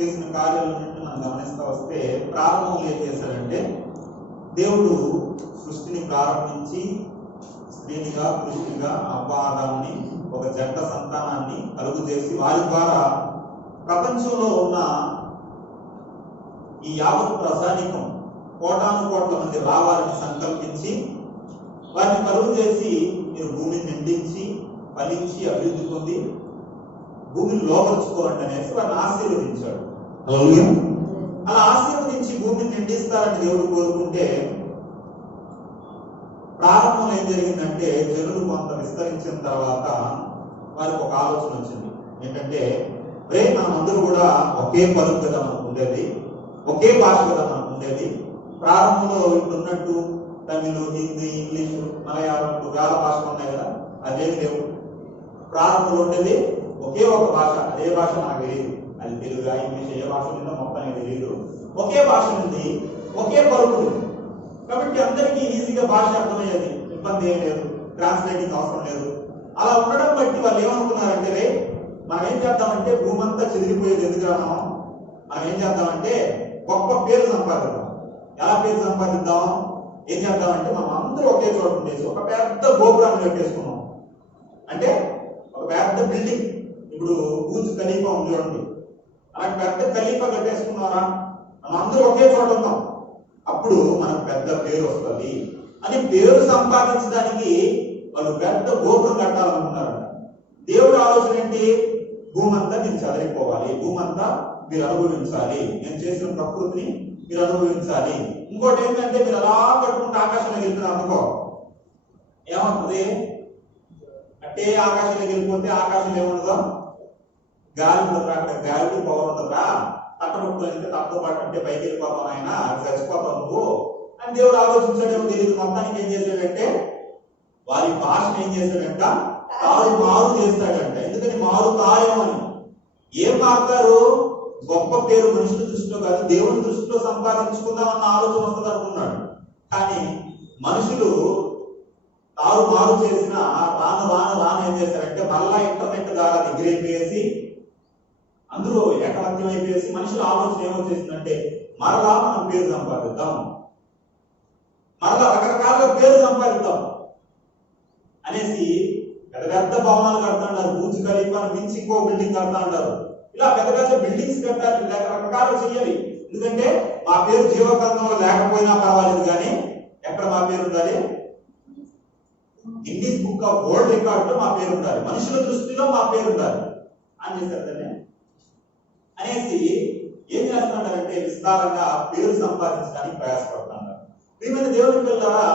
చేసిన కార్యాలన్నింటినీ మనం గమనిస్తూ వస్తే ప్రారంభంలో ఏం చేశాడంటే దేవుడు సృష్టిని ప్రారంభించి స్త్రీనిగా పురుషునిగా అవ్వాదాన్ని ఒక జంట సంతానాన్ని కలుగు చేసి వారి ద్వారా ప్రపంచంలో ఉన్న ఈ యావత్ ప్రజానికం కోటాను కోట్ల మంది రావాలని సంకల్పించి వారిని కలుగు చేసి మీరు భూమిని నిండించి ఫలించి అభివృద్ధి పొంది భూమిని లోపరుచుకోండి అనేసి వారిని ఆశీర్వదించాడు. అలా ఆశీర్వదించి భూమిని నిండిస్తారని దేవుడు కోరుకుంటే ప్రారంభంలో ఏం జరిగిందంటే జనులు కొంత విస్తరించిన తర్వాత వారికి ఒక ఆలోచన వచ్చింది. ఏంటంటే మనం అందరూ కూడా ఒకే పలుకు కదా మనకు ఉండేది, ఒకే భాష కదా మనకు ఉండేది. ప్రారంభంలో ఇప్పుడు ఉన్నట్టు తమిళ్, హిందీ, ఇంగ్లీషు, మలయాళం వేల భాషలు ఉన్నాయి కదా, అదేమి లేవు. ప్రారంభంలో ఉండేది ఒకే ఒక భాష. అదే భాష నాకు తెలియదు, అది తెలుగు ఇంగ్లీష్ ఏ భాష ఉందో మొత్తానికి తెలియదు. ఒకే భాష ఉంది, ఒకే పలుకు. కాబట్టి అందరికీ ఈజీగా భాష అర్థమయ్యేది, ఇబ్బంది ఏం లేదు, ట్రాన్స్లేటింగ్ అవసరం లేదు. అలా ఉండడం బట్టి వాళ్ళు ఏమనుకున్నారంటే మనం ఏం చేద్దామంటే భూమి అంతా చెదిరిపోయేది ఎందుకురా, మనం ఏం చేద్దామంటే గొప్ప పేరు సంపాదిద్దాం. ఎలా పేరు సంపాదిద్దాం, ఏం చేద్దామంటే మనం అందరూ ఒకే చోట ఉండేసి ఒక పెద్ద గోపురాన్ని కట్టేసుకున్నాం. అంటే ఒక పెద్ద బిల్డింగ్, ఇప్పుడు బూజ్ ఖలీఫా ఉంది చూడండి, అలాంటి పెద్ద ఖలీఫా కట్టేసుకున్నారా, మనం అందరూ ఒకే చోట ఉన్నాం, అప్పుడు మనకు పెద్ద పేరు వస్తుంది అని పేరు సంపాదించడానికి వాళ్ళు పెద్ద గోపురం కట్టాలనుకున్నారంట. దేవుడు ఆలోచన ఏంటి, భూమంతా నేను చదివిపోవాలి, భూమంతా మీరు అనుభవించాలి, నేను చేసిన ప్రకృతిని మీరు అనుభవించాలి. ఇంకోటి ఏంటంటే మీరు అలా కట్టుకుంటే ఆకాశంలోకి వెళ్తున్నారు అనుకో, ఏమవుతుంది అంటే ఆకాశంలోకి వెళ్ళిపోతే ఆకాశంలో ఏముండదు, గాలి ఉండదురా, అక్కడ గాలి పవర్ ఉండదురా, తట్టబుట్టుకుంటే తప్పతో పాటు అంటే పైకి వెళ్ళిపోతాం ఆయన, అది చచ్చిపోతావు నువ్వు అని దేవుడు ఆలోచించాడేమో తెలియదు. మొత్తానికి ఏం చేశాడంటే వారి భాషను ఏం చేశాడంట, మారు చేస్తాడంట. ఎందుకని మారుతారేమో అని. ఏం మారుతారు, గొప్ప పేరు మనుషుల దృష్టిలో కాదు దేవుని దృష్టిలో సంపాదించుకుందామన్న ఆలోచన వస్తుంది అనుకున్నాడు. కానీ మనుషులు మారు చేసిన రాను ఏం చేశారంటే మళ్ళా ఇంటర్నెట్ ద్వారా ఎగిరైపోయేసి అందరూ ఏకమత్యం అయిపోయేసి మనుషుల ఆలోచన ఏమొచ్చేసిందంటే మరలా మనం పేరు సంపాదిద్దాం, మరలా రకరకాలుగా పేరు సంపాదిద్దాం అనేసి పెద్ద పెద్ద భవనాలు కడతా ఉంటారు. బూజ్ ఖలీఫాను మించి ఇంకో బిల్డింగ్ కడతా ఉంటారు. ఇలా పెద్ద పెద్ద బిల్డింగ్స్ కట్టాలి, రకరకాలు చేయాలి. ఎందుకంటే మా పేరు జీవగ్రంథంలో లేకపోయినా పర్వాలేదు, కానీ ఎక్కడ మా పేరు ఉండాలి, గిన్నీస్ బుక్ ఆఫ్ వరల్డ్ రికార్డులో మా పేరు ఉండాలి, మనుషుల దృష్టిలో మా పేరు ఉండాలి అని చేశారు. అనేసి ఏం చేస్తున్నారంటే విస్తారంగా పేరు సంపాదించడానికి ప్రయాసపడుతున్నారు. ప్రియమైన దేవుని పిల్లలారా,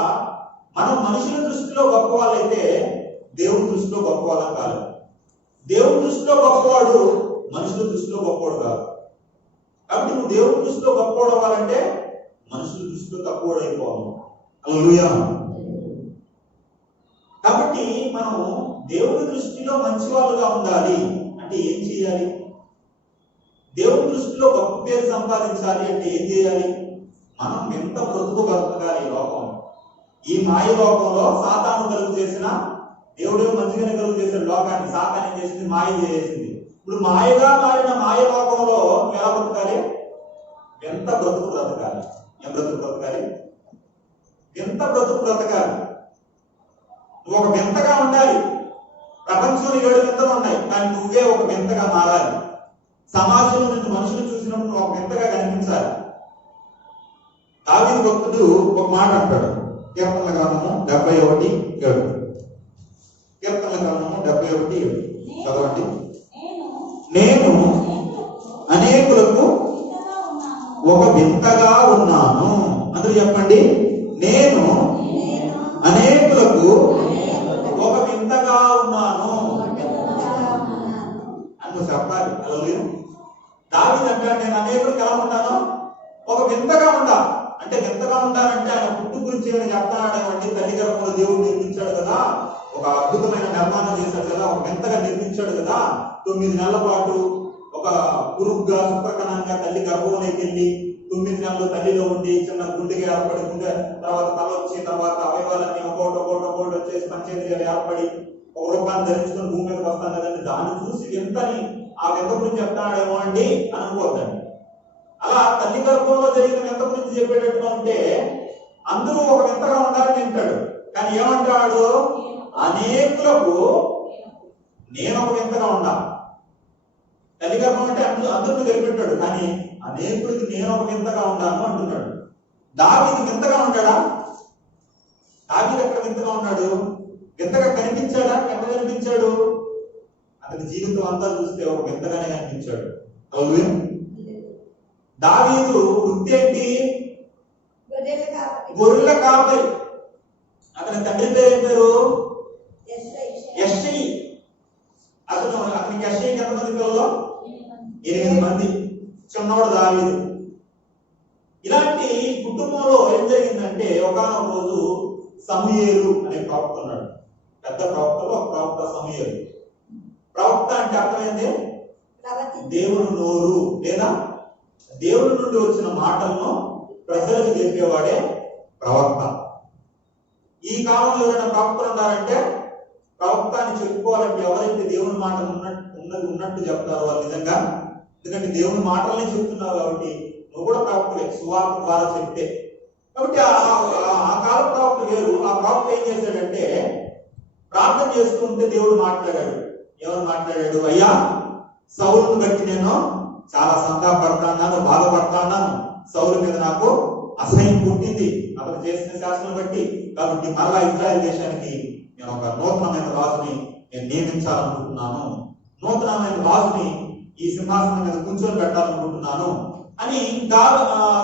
మనం మనుషుల దృష్టిలో గొప్ప వాళ్ళైతే దేవుని దృష్టిలో గొప్ప వాళ్ళం కాదు. దేవుని దృష్టిలో గొప్పవాడు మనుషుల దృష్టిలో గొప్పవాడు కాదు. కాబట్టి నువ్వు దేవుని దృష్టిలో గొప్పవాడు అవ్వాలంటే మనుషుల దృష్టిలో తక్కువడు అయిపోవాలి. హల్లెలూయా. కాబట్టి మనం దేవుని దృష్టిలో మంచి వాళ్ళుగా ఉండాలి అంటే ఏం చేయాలి, దేవుని దృష్టిలో గొప్ప పేరు సంపాదించాలి అంటే ఏం చేయాలి, మనం ఎంత బ్రతుకు బ్రతకాలి ఈ లోకంలో. ఈ మాయ లోకంలో సాతాను కలుగు చేసిన, దేవుడు మంచిగానే కలుగు చేశాడు లోకాన్ని, సాతాను ఏం చేసింది, మాయ చేసింది. ఇప్పుడు మాయగా మారిన మాయ లోకంలో ఎలా బ్రతకాలి, ఎంత బ్రతుకు బ్రతకాలి. ఏం బ్రతుకు బ్రతకాలి, ఎంత బ్రతుకు బ్రతకాలి. నువ్వు ఒక వింతగా ఉండాలి. ప్రపంచంలో 7 వింతలు ఉన్నాయి, కానీ నువ్వే ఒక వింతగా మారాలి. సమాజంలో నిన్ను మనుషులు చూసినప్పుడు నువ్వు ఒక వింతగా కనిపించాలి. దావీదు భక్తుడు ఒక మాట అంటాడు, కీర్తనల గ్రంథము 71:7. కీర్తనల గ్రంథము 71:7 చదవండి. నేను అనేకులకు ఒక వింతగా ఉన్నాను. అందరూ చెప్పండి, నేను అనేకులకు ఒక వింతగా ఉన్నాను అని నువ్వు చెప్పాలి. హల్లెలూయా. దావీదు అంటాడు, నేను అనేకులకు ఎలా ఉంటాను, ఒక వింతగా ఉంటా. అంటే వింతగా ఉంటానంటే ఆయన పుట్టు గురించి ఏమైనా చెప్తానంటే తల్లి గర్భంలో దేవుడు నిర్మించాడు కదా, ఒక అద్భుతమైన నిర్మాణం చేశాడు కదా, ఒక వింతగా నిర్మించాడు కదా. 9 నెలల పాటు ఒక పురుగుగా శుక్రకణంగా తల్లి గర్భంలోకి వెళ్ళి 9 నెలలు తల్లిలో ఉండి చిన్న గుండెగా ఏర్పడి, గుండె తర్వాత తల వచ్చి, తర్వాత అవయవాలన్నీ ఒకటి వచ్చేసి పంచేంద్రియాలు ఏర్పడి ఒక రూపాన్ని ధరించుకొని భూమి మీదకి వస్తాను కదండి. దాన్ని చూసి వింతని ఆ వింత గురించి చెప్తాడేమో అండి అని అనుకోవద్దండి. అలా తల్లి గర్భంలో జరిగిన వింత గురించి చెప్పేటట్టుగా ఉంటే అందరూ ఒక వింతగా ఉండాలని వింటాడు. కానీ ఏమంటాడు? అనేకులకు నేను ఒక వింతగా ఉండాలి. తల్లి గర్భం అంటే అందరినీ గెలిపెట్టాడు, కానీ అనేకులకి నేను ఒక వింతగా ఉండాను అంటున్నాడు. దావీదు వింతగా ఉంటాడా? దావీదు ఎక్కడ వింతగా ఉన్నాడు? వింతగా కనిపించాడా? ఎంత కనిపించాడు? అతని జీవితం అంతా చూస్తే ఒక వింతగానే కనిపించాడు. దావీదు వృత్తి ఏంటి? గొర్రెల కాపరి. అతని తండ్రి పేరు ఏం పేరు? యెష్షయి. అతనికి యెష్షయికి ఎంతమంది పిల్లలు? 8 మంది. చిన్నవాడు దావీదు. ఇలాంటి కుటుంబంలో ఏం జరిగిందంటే ఒకానొక రోజు సమూయేలు అనే ప్రవక్త ఉన్నాడు. పెద్ద ప్రవక్తలో ఒక ప్రవక్త సమూయేలు. ప్రవక్త అంటే అర్థమైంది దేవుని నోరు లేదా దేవుని నుండి వచ్చిన మాటలను ప్రజలకు చెప్పేవాడే ప్రవక్త. ఈ కాలంలో ఎవరైనా ప్రవక్తలు ఉన్నారంటే ప్రవక్త అని చెప్పుకోవాలంటే ఎవరైతే దేవుని మాటలు ఉన్నట్టు చెప్తారో వాళ్ళు నిజంగా, ఎందుకంటే దేవుని మాటలనే చెప్తున్నావు కాబట్టి నువ్వు కూడా ప్రవక్తలే, సువార్త ద్వారా చెప్తే. కాబట్టి ఆ కాల ప్రవక్త వేరు. ఆ ప్రవక్త ఏం చేశాడంటే ప్రార్థన చేసుకుంటే దేవుడు మాట్లాడాడు. ఎవరు మాట్లాడాడు? అయ్యా, సౌలును బట్టి నేను చాలా సంతాపడుతున్నాను, బాధపడుతున్నాను. సౌలు మీద నాకు అసహ్యం పుట్టింది అతను చేసిన శాసనం బట్టి. కాబట్టి మరలా ఇజ్రాయెల్ దేశానికి నేను ఒక నూతనమైన రాజుని నేను నియమించాలనుకుంటున్నాను, నూతనమైన రాజుని ఈ సింహాసనం మీద కూర్చొని పెట్టాలనుకుంటున్నాను అని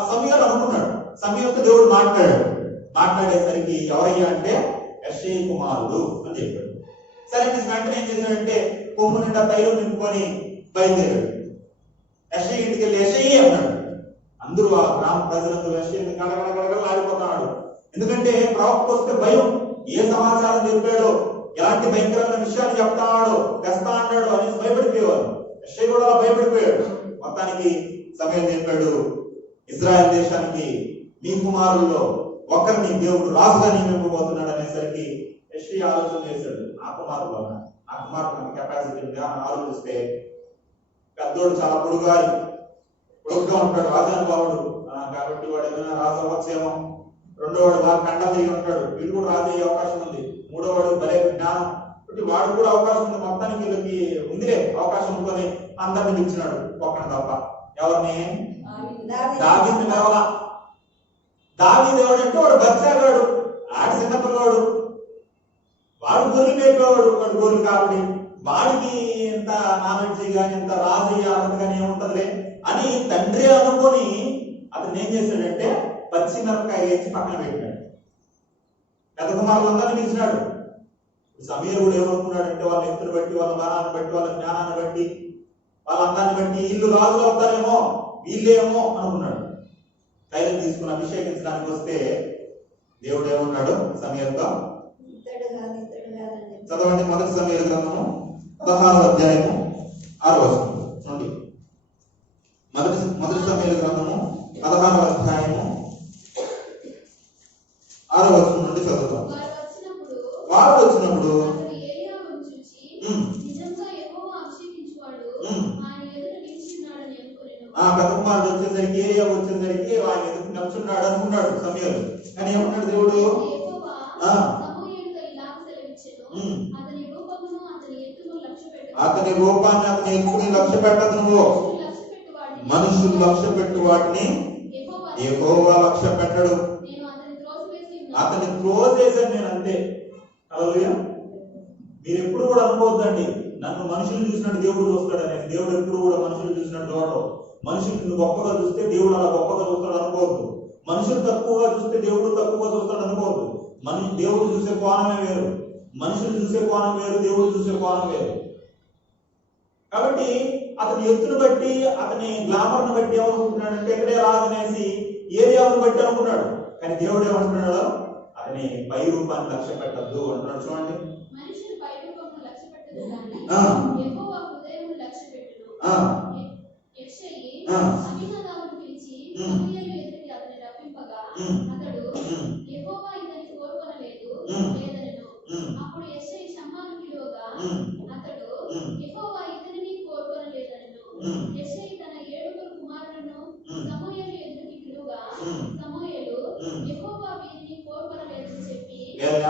సమూయేలు అనుకున్నాడు. సమూయేలుతో దేవుడు మాట్లాడేసరికి ఎవరయ్యా అంటే యెష్షయి కుమారుడు అని చెప్పాడు. సరే వెంటనే ఏం చేశాడంటే కొమ్ము నిండా తైలం నింపుకొని బయలుదేరాడు. యెష్షయి ఇంటికి వెళ్ళి యెష్షయి అన్నాడు. అందరూ ఆ గ్రామ ప్రజలందరూ యెష్షయిని గడగడగడగడ ఆడిపోతున్నాడు. ఎందుకంటే ప్రవక్త వస్తే భయం. ఏ సమాచారం చెప్పాడో, ఎలాంటి భయంకరమైన విషయాలు చెప్తాడో, తెస్తా అన్నాడు అని భయపడిపోయేవారు. యెష్షయి కూడా భయపడిపోయాడు. మొత్తానికి సమయం చెప్పాడు, ఇజ్రాయెల్ దేశానికి మీ కుమారుల్లో ఒకరిని దేవుడు రాజుగా నియమింపబోతున్నాడు అనేసరికి యెష్షయి ఆలోచన చేశాడు. ఆ కుమారుడు కెపాసిటీ ఆలోచిస్తే పెద్దోడు చాలా పొడుగ్గా ఉంటాడు, రాజానుభావుడు కాబట్టి వాడు ఏమైనా రాజు అవ్వచ్చేమో. రెండోవాడు బాగా కండ తిరిగి ఉంటాడు, వీడు కూడా రాజు అయ్యే అవకాశం ఉంది. మూడోవాడు భలే జ్ఞానం, కాబట్టి వాడు కూడా అవకాశం ఉంది. మొత్తానికి వీళ్ళకి ఉందిలే అవకాశం అనుకొని అందరిని పిలిచినాడు ఒక్కని తప్ప. ఎవరిని? దావీదుని పిలవలా. దావీదు ఎవడంటే వాడు బచ్చాగాడు, ఆడి చిన్నపిల్లవాడు, వాడు గొర్రెలు మేపేవాడు. వాడు గొర్రెలు కాబట్టి వాడికి ఎంత నాలెడ్జీ కానీ ఎంత రాజయ్య అర్హత కానీ ఏముంటదిలే అని తండ్రి అనుకొని అతను ఏం చేశాడంటే పచ్చిమిరపకాయ వేసి పక్కన పెట్టాడు. పెద్ద కుమారులందరినీ పిలిచినాడు. సమూయేలు కూడా ఏమనుకున్నాడంటే వాళ్ళ ఎత్తును బట్టి, వాళ్ళ బలాన్ని బట్టి, వాళ్ళ జ్ఞానాన్ని బట్టి, వాళ్ళందరిని బట్టి వీళ్ళు రాజులు అవుతారేమో, వీళ్ళేమో అనుకున్నాడు. తైలం తీసుకుని అభిషేకించడానికి వస్తే దేవుడు ఏమన్నాడు సమూయేలుతో? చదవండి. మొదటి సమూయేలు గ్రంథము 16వ అధ్యాయము 6వ వచనం నుండి. మొదటి సమూయేలు గ్రంథము 16వ అధ్యాయము 6వ వచనం నుండి చదువుతాం. వారు వచ్చినప్పుడు పెద్ద కుమారుడు వచ్చేసరికి ఆయన ఎదురు నిల్చున్నాడు అనుకున్నాడు సమూయేలు. కానీ ఏమన్నాడు దేవుడు? అతని రూపాన్ని అతని ఎత్తుని లక్ష్య పెట్టదు నువ్వు. మనుషులు లక్ష్య పెట్టు వాటిని యెహోవా లక్ష్య పెట్టడు. అతని త్రోసేసాను నేను అంతే. హల్లెలూయా. మీరు ఎప్పుడు కూడా అనుకోవద్దండి నన్ను మనుషులు చూసినట్టు దేవుడు చూస్తాడని. దేవుడు ఎప్పుడు కూడా మనుషులు చూసినట్టు చూడడు. మనుషులు గొప్పగా చూస్తే దేవుడు అలా గొప్పగా చూస్తాడు అనుకోవద్దు. మనుషులు తక్కువగా చూస్తే దేవుడు తక్కువగా చూస్తాడు అనుకోవద్దు. దేవుడు చూసే కోణమే వేరు, మనుషులు చూసే కోణం వేరు, దేవుడు చూసే కోణం వేరు. కాబట్టి అతని ఎత్తును బట్టి, అతని గ్లామర్ను బట్టి ఏమనుకుంటున్నాడంటే ఎక్కడే రాజనేసి ఏరియాను బట్టి అనుకున్నాడు. కానీ దేవుడు ఏమంటున్నాడు? అతని పై రూపాన్ని లక్ష్య పెట్టద్దు అంటున్నాడు. చూడండి,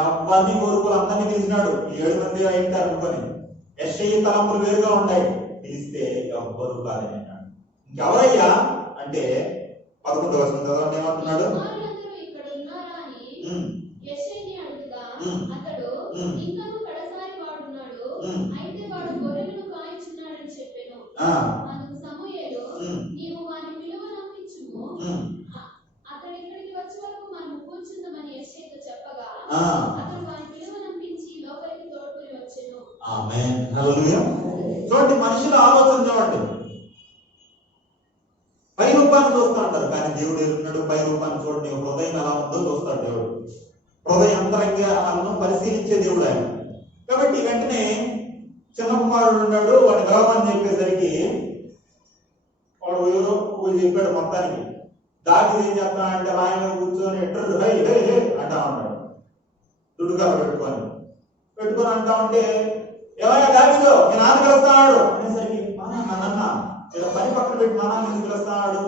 ఎవరిని కోరుకోలు అందరినీ పిలిచినాడు. 7 మంది అయింటారు అనుకొని. యెషయి తలంపులు వేరుగా ఉంటాయి. పిలిస్తే ఎవ్వరు కాదని అన్నాడు. ఇంకెవరయ్యా అంటే 11వ వచనం చదవండి ఏమంటున్నాడు. ఆమేన్. హల్లెలూయా. చూడండి మనుషుల ఆలోచన చూడండి. పై రూపాన్ని చూస్తా ఉంటారు కానీ దేవుడు ఎరుగున్నాడు. పై రూపాన్ని చూడండి, హృదయం ఎలా ఉందో చూస్తాడు దేవుడు. హృదయ అంతరంగాలను పరిశీలించే దేవుడు ఆయన. కాబట్టి వెంటనే చిన్న కుమారుడు ఉన్నాడు, వాడి గర్వాన్ని చెప్పేసరికి వాడు ఎవరో చెప్పాడు మొత్తానికి. దావీదు ఏం చేస్తానంటే రాయి మీద కూర్చొని ఎట్టు హై హై హై అంటా ఉన్నాడు. దుడుకాలు పెట్టుకొని అంటా ఉంటే ఏమయ్యా దావీదు మీ నాన్న పిలుస్తున్నాడు అనేసరికి నాన్న ఇలా పని పక్కన పెట్టి మా నాన్న ఎందుకు పిలుస్తున్నాడు,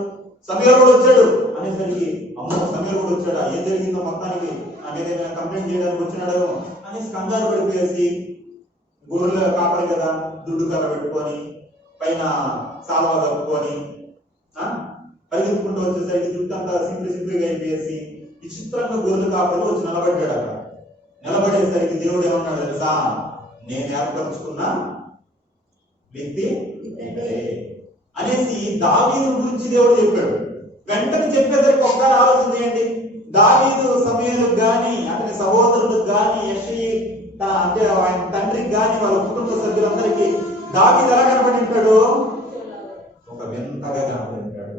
సమీర్ కూడా వచ్చాడు అనేసరికి అమ్మో సమీర్ కూడా వచ్చాడా, ఏం జరిగిందో మొత్తానికి అనేది కంప్లైంట్ చేయడానికి వచ్చినాడు అనేసి కంగారు పడిపోయేసి గొర్రెల కాపరి కదా దుడ్డు కర్ర పెట్టుకొని పైన సాల్వా కప్పుకొని పరిగెత్తుకుంటూ వచ్చేసరికి జుట్టు అంతా సింపుల్గా అయిపోయేసి విచిత్రంగా గొర్రెల కాపరి వచ్చి నిలబడ్డాడు. అక్కడ నిలబడేసరికి దేవుడు ఏమన్నాడు తెలుసా, నేను ఏర్పరచుకున్న వ్యక్తి అనేసి దావీదు గురించి దేవుడు చెప్పాడు. వెంటనే చెప్పేసరికి ఒక్కసారి ఆలోచన చేయండి. దావీదు సమూయేలుకు గాని అతని సహోదరులకు గాని యెషయి అంటే ఆయన తండ్రికి గాని వాళ్ళ కుటుంబ సభ్యులందరికీ దావీదు ఎలా కనపడింటాడు, ఒక వింతగా కనపడింటాడు.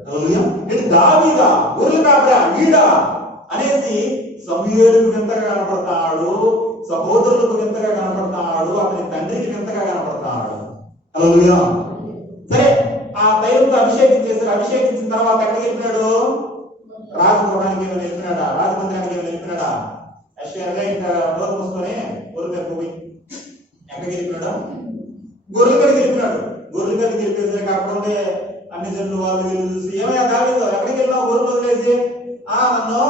దావీదా గొర్రెల కాపరా వీడా అనేసి సమూయేలుకు వింతగా కనపడతాడు, సహోదరులకు వింతగా కనపడతాడు, అతని తండ్రికి వింతగా కనపడతాడు. హల్లెలూయా. సరే ఆ దైవంతో అభిషేకించిన తర్వాత ఎక్కడికి వెళ్ళినాడు, రాజభవనానికి ఏమైనా వెళ్ళినాడా, రాజమందిరానికి ఏమైనా వెళ్ళినాడా, నోరు మూసుకొని గొర్రెల పోయి ఎక్కడికి వెళ్ళినాడు, గొర్రెల కడికి వెళ్ళినాడు. గొర్రెల కడికి వెళ్ళిపోయేసరికి అక్కడ ఉండే అన్ని జనులు వాళ్ళు వీళ్ళు చూసి ఏమయ్యా దావీదు ఎక్కడికి వెళ్ళినావు గొర్రెలు వదిలేసి, నన్ను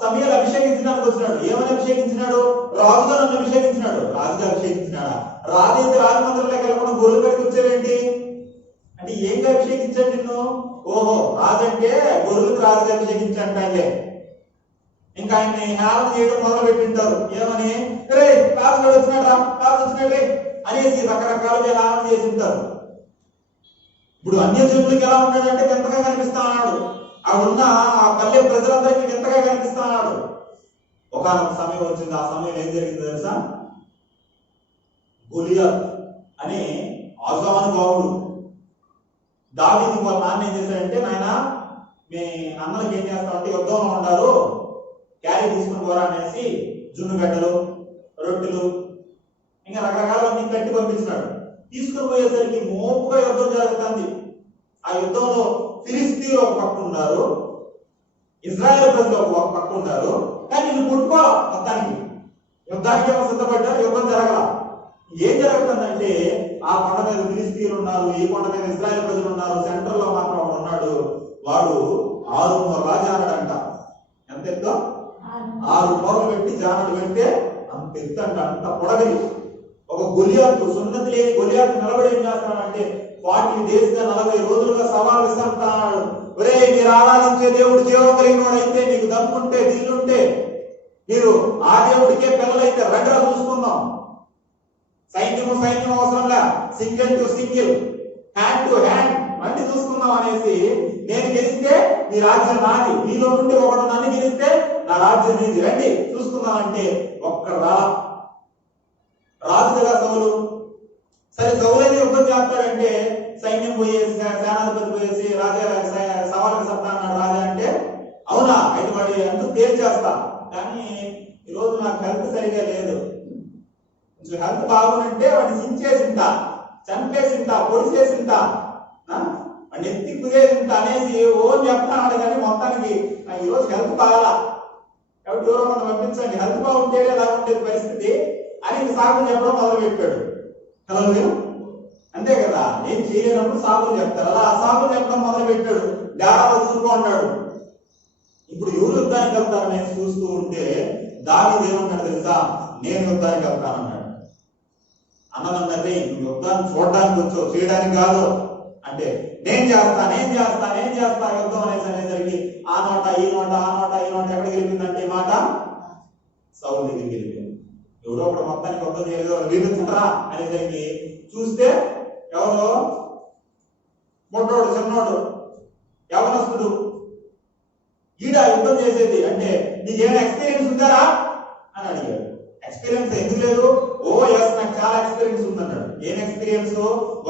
సమూయేలు అభిషేకించడానికి వచ్చినాడు. ఏమని అభిషేకించినాడు, రాజుగా నన్ను అభిషేకించినాడు. రాజుగా అభిషేకించినాడా, రాజు అయితే రాజమందిరంలోకి వెళ్ళకుండా గొర్రెల కడికి వచ్చావేంటి అంటే ఏంగా అభిషేకించాడు నిన్ను, ఓహో రాజు అంటే గొర్రెలకు రాజుగా అభిషేకించంటే ఇంకా ఆయన్ని హేళన చేయడం మొదలు పెట్టింటారు. ఏమని రే రాజు వచ్చినాడా రాజు వచ్చినాడే అనేసి రకరకాలుగా హేళన చేసి ఉంటారు. ఇప్పుడు అన్యజనులకు ఎలా ఉన్నాడంటే వింతగా కనిపిస్తా ఉన్నాడు. ఆవిడున్న ఆ పల్లె ప్రజలందరికీ వింతగా కనిపిస్తా ఉన్నాడు. ఒకనొక సమయం వచ్చింది. ఆ సమయం ఏం జరిగిందో తెలుసా, గొలియాత్ అనే ఆజానుభావుడు దావీదు వాళ్ళ నాన్న ఏం చేశాడంటే, నాయన మీ అన్నలకి ఏం చేస్తామంటే యుద్ధంలో ఉంటారు క్యారీ తీసుకుని పోరా అనేసి జున్ను గడ్డలు రొట్టెలు ఇంకా రకరకాలన్నీ కట్టి పంపించినాడు. తీసుకుని పోయేసరికి మోపుగా యుద్ధం జరుగుతుంది. ఆ యుద్ధంలో ఫిలిస్తీన్లు ఒక పక్క ఉన్నారు, ఇజ్రాయెల్ ప్రజలు ఒక పక్క ఉన్నారు. కానీ వీళ్ళు కొట్టుకోవాలి మొత్తానికి, యుద్ధానికి ఏమో సిద్ధపడ్డారు, యుద్ధం జరగల. ఏం జరుగుతుందంటే ఆ కొండ మీద ఫిలిస్తీన్లు ఉన్నారు, ఈ కొండ మీద ఇజ్రాయెల్ ప్రజలు ఉన్నారు, సెంటర్ లో మాత్రం ఉన్నాడు. వాడు 6 మూరల జానడంట. ఎంత ఎత్తో 6 మూరలు పెట్టి జానడు పెడితే అంత ఎత్తు అంట, అంత పొడగలి. ఒక గొలియాతు సున్నతి లేని గొలియాతు నిలబడి ఏం చేస్తాడంటే 40 డేస్గా 40 రోజులుగా సవాలు విస్తాడు. ఒరే మీరు ఆరాధించే దేవుడు జీవం కలిగిన వాడు అయితే, మీకు దమ్ముంటే దిల్లుంటే మీరు ఆ దేవుడికే పిల్లలైతే రండిగా చూసుకుందాం. సైన్యం అవసరంలా, single to single, hand to hand అన్ని చూసుకుందాం అనేసి, నేను గెలిస్తే మీ రాజ్యం నాది, మీలో నుండి ఒకడు నన్ను గెలిస్తే నా రాజ్యం నీది, రండి చూసుకుందాం అంటే ఒక్క రాజు కదా సౌలు. సరే సౌలైన యుద్ధం చేస్తాడంటే సైన్యం పోయేసి సేనాధిపతి పోయేసి రాజా సవాళ్ళకి సత్తా అన్నాడు రాజా అంటే, అవునా అయితే వాడి ఎందుకు తేల్చేస్తా, కానీ ఈరోజు నాకు హెల్త్ సరిగా లేదు, కొంచెం హెల్త్ బాగుంటే వాడిని చించేసింటా, చంపేసింటా, పొడిచేసింటా, వాడిని ఎత్తి కుదేసింటా అనేసి ఓన్ చెప్తాడు. కానీ మొత్తానికి నాకు ఈరోజు హెల్త్ బాగాలా కాబట్టి ఎవరో మనం పంపించండి, హెల్త్ బాగుంటేనే ఎలా ఉండేది పరిస్థితి అని సాగులు చెప్పడం మొదలు పెట్టాడు. హలో అంతే కదా, ఏం చేయలేనప్పుడు సాగులు చెప్తారు. అలా ఆ సాగులు చెప్పడం మొదలు పెట్టాడు. గారాలు చూస్తూ ఉంటాడు. ఇప్పుడు ఎవరు యుద్ధానికి వెళ్తారని చూస్తూ ఉంటే దావీదు ఏమన్నాడు తెలుసా? నేను యుద్ధానికి వెళ్తానన్నాడు. అన్నదన్నది నువ్వు యుద్ధాన్ని చూడడానికి వచ్చావు, చేయడానికి కాదు అంటే నేను చేస్తా యుద్ధం అనేసరికి ఆ నోట ఈ నోట ఎక్కడికి వెళ్ళిందంటే ఈ మాట సౌలు దగ్గరికి వెళ్ళిపోయింది. ఎవడో ఒకటి మొత్తానికి యుద్ధం చేయలేదు, వీరించరా అనేసరికి చూస్తే ఎవరో మొట్టోడు చిన్నోడు యవనస్తుడు ఈడ యుద్ధం చేసేది అంటే నీకేమైనా ఎక్స్పీరియన్స్ ఉందారా అని అడిగాడు. ఎక్స్పీరియన్స్ ఎందుకు లేదు? ఓ ఎస్ నాకు చాలా ఎక్స్పీరియన్స్ ఉందన్నాడు. ఏం ఎక్స్పీరియన్స్?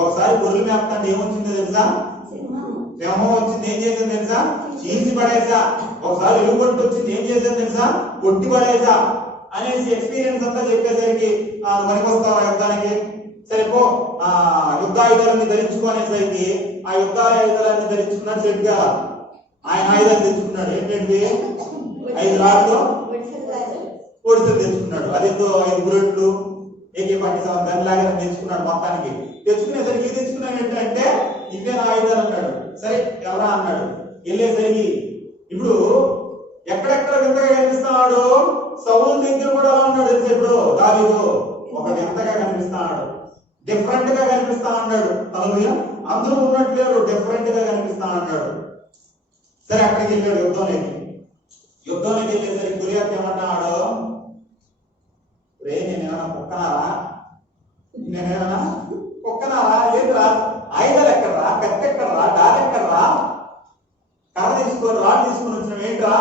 ఒకసారి గొర్రెలు మేపుతాంటే ఏమొచ్చిందో తెలుసా? సింహం వచ్చింది, ఏం చేసింది తెలుసా? చీల్చి పడేసా. ఒకసారి ఎలుగుబంటి వచ్చింది, ఏం చేసింది తెలుసా? కొట్టి పడేసా అనేసి ఎక్స్పీరియన్స్ అంతా చెప్పేసరికి పనికొస్తావా యుద్ధానికి? సరే పో యుద్ధాయుధాలన్నీ ధరించుకునేసరికి ఆ యుద్ధాయుధాలన్నీ ధరించుకున్నాడు. సెట్గా ఆయన ఆయుధాలు తెచ్చుకున్నాడు. ఏంటంటే 5 రాళ్ళు పొడిసెలు తెచ్చుకున్నాడు. అదేందో 5 బుల్లెట్లు AK-47 గన్ లాగా తెచ్చుకున్నాడు. మొత్తానికి తెచ్చుకునేసరికి ఇది తెచ్చుకున్నాడు ఏంటంటే ఇవే నా ఆయుధాలు అన్నాడు. సరే ఎవరా అన్నాడు. వెళ్ళేసరికి ఇప్పుడు ఎక్కడెక్కడ వింతగా కనిపిస్తున్నాడు? సౌలు దగ్గర కూడా అలా ఉన్నాడు. తెలిసి ఇప్పుడు దావీదు ఒక వింతగా కనిపిస్తున్నాడు, డిఫరెంట్ గా కనిపిస్తా అన్నాడు. హల్లెలూయా. అందరూ ఉన్నట్లేడు, డిఫరెంట్ గా కనిపిస్తా అన్నాడు. సరే అక్కడికి వెళ్ళాడు యుద్ధంలోకి వెళ్ళేసరికి గురియాత్ ఏమన్నాడు? రే నేనేమన్నా కుక్కనారా లేదురా, ఆయుధాలు ఎక్కడరా, కత్తి ఎక్కడరా, డాల్ ఎక్కడరా, కర్ర తీసుకొని రాళ్ళు తీసుకొని వచ్చిన ఏంట్రా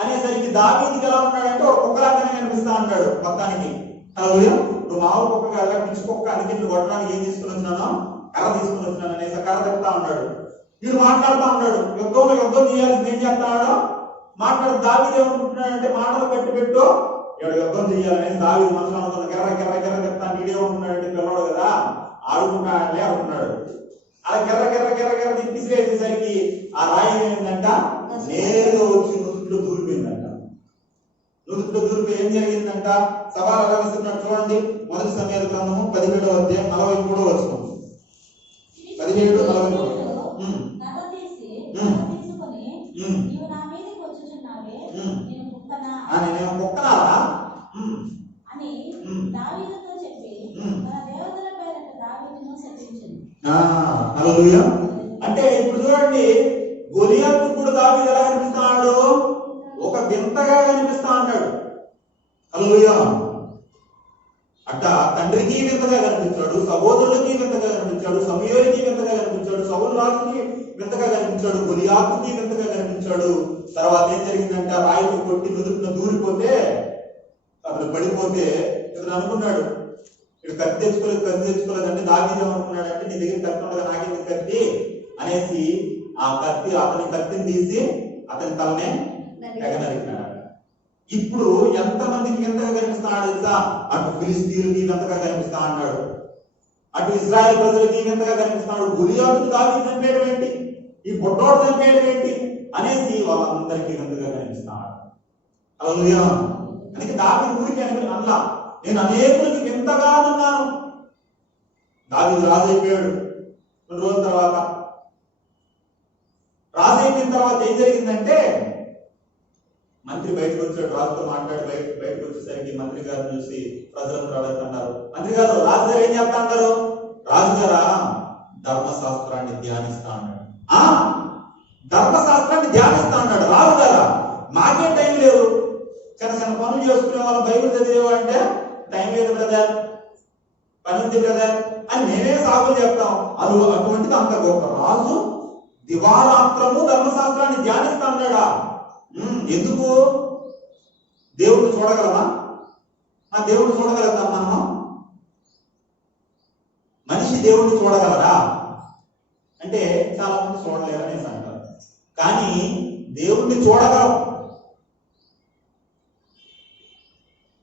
అనేసరికి దావీదుకి ఎలా ఉన్నాడంటే ఒక కుక్కలాగానే కనిపిస్తా అన్నాడు మొత్తానికి. హల్లెలూయా. నువ్వు మామూలు కుక్క కాదు, పిచ్చి కుక్క, అందుకే నువ్వు కొట్టడానికి ఏం తీసుకుని వచ్చినాను? కర్ర తీసుకుని వచ్చినాను అనేసి కర్ర తెస్తా ఉన్నాడు. వీడు మాట్లాడుతూ ఉన్నాడు. యుద్ధం చేయాల్సింది ఏం చేస్తున్నాడు? మాట్లాడు. దావీదు ఏమనుకుంటున్నాడంటే మాటలు కట్టి పెట్టు, ఇక్కడ యుద్ధం చేయాలని దావీదు మనసులో అనుకున్న కెర్ర చెప్తాను. వీడేమనుకున్నాడంటే పిల్లవాడు కదా ఆడుకుంటాడని అనుకున్నాడు. అలా కెర్ర తిప్పిసిరేసేసరికి ఆ రాయి ఏమైందంట? నేరుగా వచ్చి నుదుట్లో దూరిపోయిందంట. నుదుట్లో దూరిపోయి ఏం జరిగిందంట? సవాలు ఎలా వేస్తున్నాడు చూడండి. 1 సమూయేలు గ్రంథము 17వ అధ్యాయం 43వ వచనం. 17:43. నేను కుక్కనారా అని దావీదుతో చెప్పి తన దేవతల పేరిట దావీదును శపించింది. హల్లెలూయా. అంటే ఇప్పుడు చూడండి, గొలియాతు కూడా దావీదు ఎలా కనిపిస్తున్నాడు? ఒక వింతగా కనిపిస్తా అన్నాడు. హల్లెలూయా. అట్ట తండ్రికి వింతగా కనిపించాడు, సహోదరులకి వింతగా కనిపించాడు, సమూయేలుకి వింతగా కనిపించాడు, సౌలు రాజుకి వింతగా కనిపించాడు, గొలియాతుకి వింతగా కనిపించాడు. తర్వాత ఏం జరిగిందంటే రాయికి కొట్టి నుదుటిన దూరిపోతే అతను పడిపోతే ఇతను అనుకున్నాడు ఇక్కడ కత్తి తెచ్చుకోలేదు అంటే దావీదు అనుకున్నాడంటే నీ దగ్గర కత్తి ఉండగా నాకెందుకు కత్తి అనేసి ఆ కత్తిని తీసి అతని తలనే తెగనరికినాడు. ఇప్పుడు ఎంతమందికి వింతగా కనిపిస్తున్నాడు తెలుసా? అటు ఫిలిస్తీయులకి వింతగా కనిపిస్తా అన్నాడు, అటు ఇశ్రాయేల్ ప్రజలకి వింతగా కనిపిస్తున్నాడు. గొలియాతును దావీదు చంపేయడం ఏంటి, ఈ బొట్టోడు చంపేయడం ఏంటి అనేసి వాళ్ళందరికీ వింతగా కనిపిస్తున్నాడు. హల్లెలూయా. అందుకే దావీదు ఊరికి అలా నేను అనేకులకి వింతగానున్నాను. దావీదు రాజు అయిపోయాడు. కొన్ని రోజుల తర్వాత రాజు అయిపోయిన తర్వాత ఏం జరిగిందంటే మంత్రి బయటకు వచ్చాడు. రాజుతో మాట్లాడి బయటకు వచ్చేసరికి మంత్రి గారిని చూసి ప్రజలందరూ అడుగుతున్నారు, మంత్రి గారు రాజుగారు ఏం చెప్తా అంటారు? రాజుగారా ధర్మశాస్త్రాన్ని ధ్యానిస్తా అన్నాడు. ధర్మశాస్త్రాన్ని ధ్యానిస్తా అన్నాడు రాజుగారా. మాకే టైం లేదు, చిన్న పనులు చేసుకునే వాళ్ళు బైబిల్ చదివేవాళ్ళంటే టైం లేదు బ్రదర్, పని ఉంది బ్రదర్ అని మేమే సాగులు చెప్తాం. అటువంటిది అంత గొప్ప రాజు దివారాత్రము ధర్మశాస్త్రాన్ని ధ్యానిస్తా అన్నాడా? ఎందుకు? దేవుడిని చూడగలమా? దేవుడిని చూడగలుగుతాం మనము? మనిషి దేవుడిని చూడగలరా అంటే చాలా మంది చూడలేరు అనేసి అంటారు. కానీ దేవుడిని చూడగలం.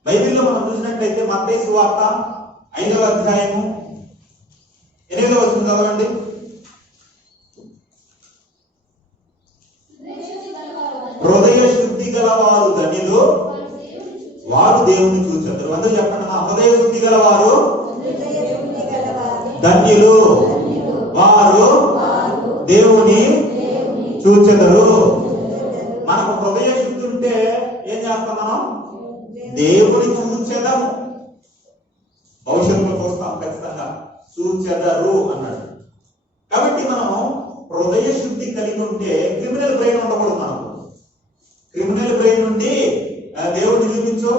బైబిల్లో మనం చూసినట్లయితే మత్తయి సువార్త 5వ అధ్యాయము 8వ వచనం చదవండి. హృదయ శుద్ధి గలవారు ధన్యులు, వారు దేవుని చూచెదరు. అందరూ చెప్పండి, హృదయ శుద్ధి గలవారు ధన్యులు, వారు దేవుని చూచెదరు. మనకు హృదయ శుద్ధి ఉంటే ఏం చేస్తాం? మనం దేవుని చూచెదము. భవిష్యత్తులో చూస్తాం ఖచ్చితంగా. చూచెదరు అన్నాడు. కాబట్టి మనం హృదయ శుద్ధి కలిగి ఉంటే క్రిమినల్ బ్రెయిన్ ఉండకూడదు. మనకు క్రిమినల్ బ్రెయిన్ నుండి దేవుడిని చూపించు,